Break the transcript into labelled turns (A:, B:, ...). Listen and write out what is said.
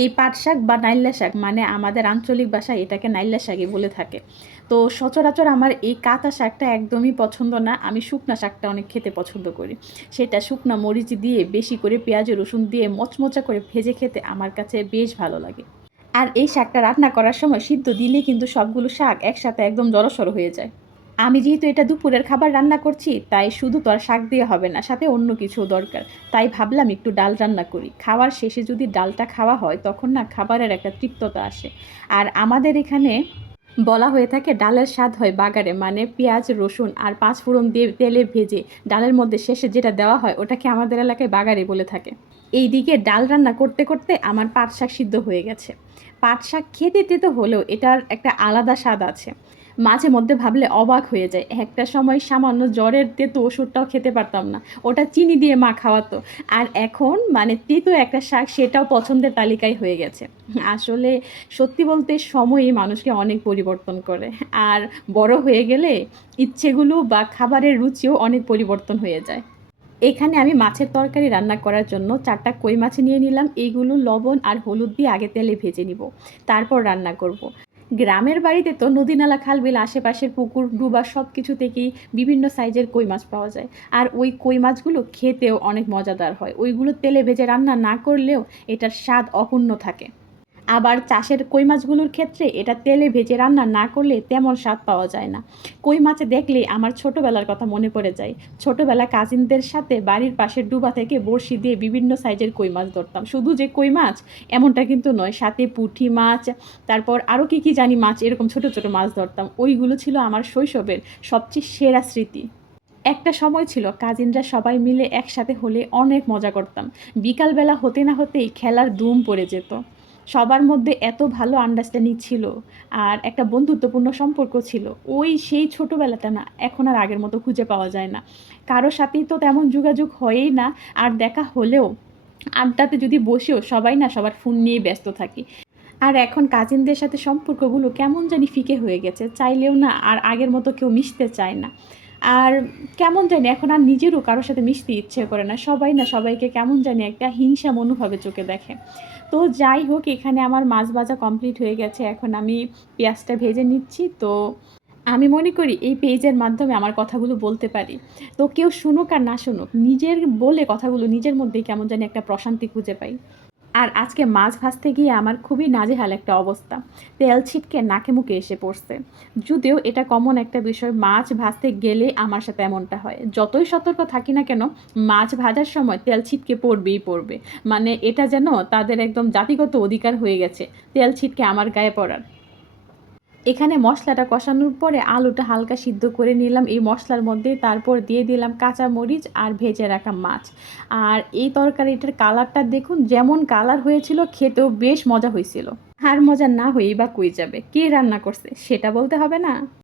A: এই পাট শাক বা নাইল্লা শাক মানে আমাদের আঞ্চলিক ভাষায় এটাকে নাইল্লা শাকই বলে থাকে। তো সচরাচর আমার এই কাঁচা শাকটা একদমই পছন্দ না। আমি শুকনা শাকটা অনেক খেতে পছন্দ করি। সেটা শুকনা মরিচ দিয়ে বেশি করে পেঁয়াজ, রসুন দিয়ে মচমচা করে ভেজে খেতে আমার কাছে বেশ ভালো লাগে। আর এই শাকটা রান্না করার সময় সিদ্ধ দিলে কিন্তু সবগুলো শাক একসাথে একদম জড়সড় হয়ে যায়। আমি যেহেতু এটা দুপুরের খাবার রান্না করছি, তাই শুধু তো আর শাক দিয়ে হবে না, সাথে অন্য কিছু দরকার। তাই ভাবলাম একটু ডাল রান্না করি। খাওয়ার শেষে যদি ডালটা খাওয়া হয়, তখন না খাবারের একটা তৃপ্ততা আসে। আর আমাদের এখানে বলা হয়ে থাকে, ডালের স্বাদ হয় বাগারে মানে পেঁয়াজ, রসুন আর পাঁচ ফোড়ন দিয়ে তেলে ভেজে ডালের মধ্যে শেষে যেটা দেওয়া হয়, ওটাকে আমাদের এলাকায় বাগারে বলে থাকে। এই দিকে ডাল রান্না করতে করতে আমার পাট শাক সিদ্ধ হয়ে গেছে। পাট শাক খেতে তেতো হলেও এটার একটা আলাদা স্বাদ আছে। মাঝে মধ্যে ভাবলে অবাক হয়ে যায়। একটা সময় সামান্য জ্বরের তেতো ওষুধটাও খেতে পারতাম না। ওটা চিনি দিয়ে মা খাওয়াতো। আর এখন মানে তেতো একটা শাক সেটাও পছন্দের তালিকায় হয়ে গেছে। আসলে সত্যি বলতে সময়ই মানুষকে অনেক পরিবর্তন করে। আর বড় হয়ে গেলে ইচ্ছেগুলো বা খাবারের রুচিও অনেক পরিবর্তন হয়ে যায়। এখানে আমি মাছের তরকারি রান্না করার জন্য চারটা কই মাছ নিয়ে নিলাম। এইগুলো লবণ আর হলুদ দিয়ে আগে তেলে ভেজে নিব। তারপর রান্না করব। গ্রামের বাড়িতে তো নদী নালা খাল বিল আশেপাশের পুকুর, ডুবা সব কিছু থেকেই বিভিন্ন সাইজের কই মাছ পাওয়া যায়। আর ওই কই মাছগুলো খেতেও অনেক মজাদার হয়। ওইগুলো তেলে ভেজে রান্না না করলেও এটার স্বাদ অপূর্ণ থাকে। আবার চাষের কই মাছগুলোর ক্ষেত্রে এটা তেলে ভেজে রান্না না করলে তেমন স্বাদ পাওয়া যায় না। কই মাছে দেখলে আমার ছোটোবেলার কথা মনে পড়ে যায়। ছোটোবেলা কাজিনদের সাথে বাড়ির পাশের ডুবা থেকে বড়শি দিয়ে বিভিন্ন সাইজের কই মাছ ধরতাম। শুধু যে কই মাছ, এমনটা কিন্তু নয়। সাথে পুঁটি মাছ, তারপর আরও কী কী জানি মাছ, এরকম ছোটো ছোটো মাছ ধরতাম। ওইগুলো ছিল আমার শৈশবের সবচেয়ে সেরা স্মৃতি। একটা সময় ছিল কাজিনরা সবাই মিলে একসাথে হলে অনেক মজা করতাম। বিকালবেলা হতে না হতেই খেলার দুম পড়ে যেত। সবার মধ্যে এত ভালো আন্ডারস্ট্যান্ডিং ছিল আর একটা বন্ধুত্বপূর্ণ সম্পর্ক ছিল, ওই সেই ছোটোবেলাটা না এখন আর আগের মতো খুঁজে পাওয়া যায় না। কারও সাথেই তো তেমন যোগাযোগ হয়েই না আর দেখা হলেও আড্ডাতে যদি বসেও সবাই না সবার ফোন নিয়ে ব্যস্ত থাকি। আর এখন কাজিনদের সাথে সম্পর্কগুলো কেমন জানি ফিকে হয়ে গেছে, চাইলেও না আর আগের মতো কেউ মিশতে চায় না। আর কেমন জানি এখন আর নিজেরও কারোর সাথে মিশতে ইচ্ছে করে না। সবাই না সবাইকে কেমন জানি একটা হিংসা মনোভাবে চোখে দেখে। তো যাই হোক, এখানে আমার মাছ ভাজা কমপ্লিট হয়ে গেছে। এখন আমি পেঁয়াজটা ভেজে নিচ্ছি। তো আমি মনে করি এই পেজের মাধ্যমে আমার কথাগুলো বলতে পারি। তো কেউ শুনুক আর না শুনুক, নিজের বলে কথাগুলো নিজের মধ্যেই কেমন জানি একটা প্রশান্তি খুঁজে পাই। আর আজকে মাছ ভাজতে গিয়ে আমার খুবই নাজেহাল একটা অবস্থা। তেল ছিটকে নাকে মুখে এসে পড়ছে। যদিও এটা কমন একটা বিষয়, মাছ ভাজতে গেলে আমার সাথে এমনটা হয়। যতই সতর্ক থাকি না কেন, মাছ ভাজার সময় তেল ছিটকে পড়বেই পড়বে। মানে এটা যেন তাদের একদম জাতিগত অধিকার হয়ে গেছে, তেল ছিটকে আমার গায়ে পড়ার। এখানে মশলাটা কষানোর পরে আলুটা হালকা সিদ্ধ করে নিলাম। এই মশলার মধ্যে তারপর দিয়ে দিলাম কাঁচা মরিচ আর ভেজে রাখা মাছ। আর এই তরকারিটার কালারটা দেখুন, যেমন কালার হয়েছিল, খেতেও বেশ মজা হয়েছিল। আর মজা না হয়েই বা কই যাবে? কে রান্না করছে? সেটা বলতে হবে না।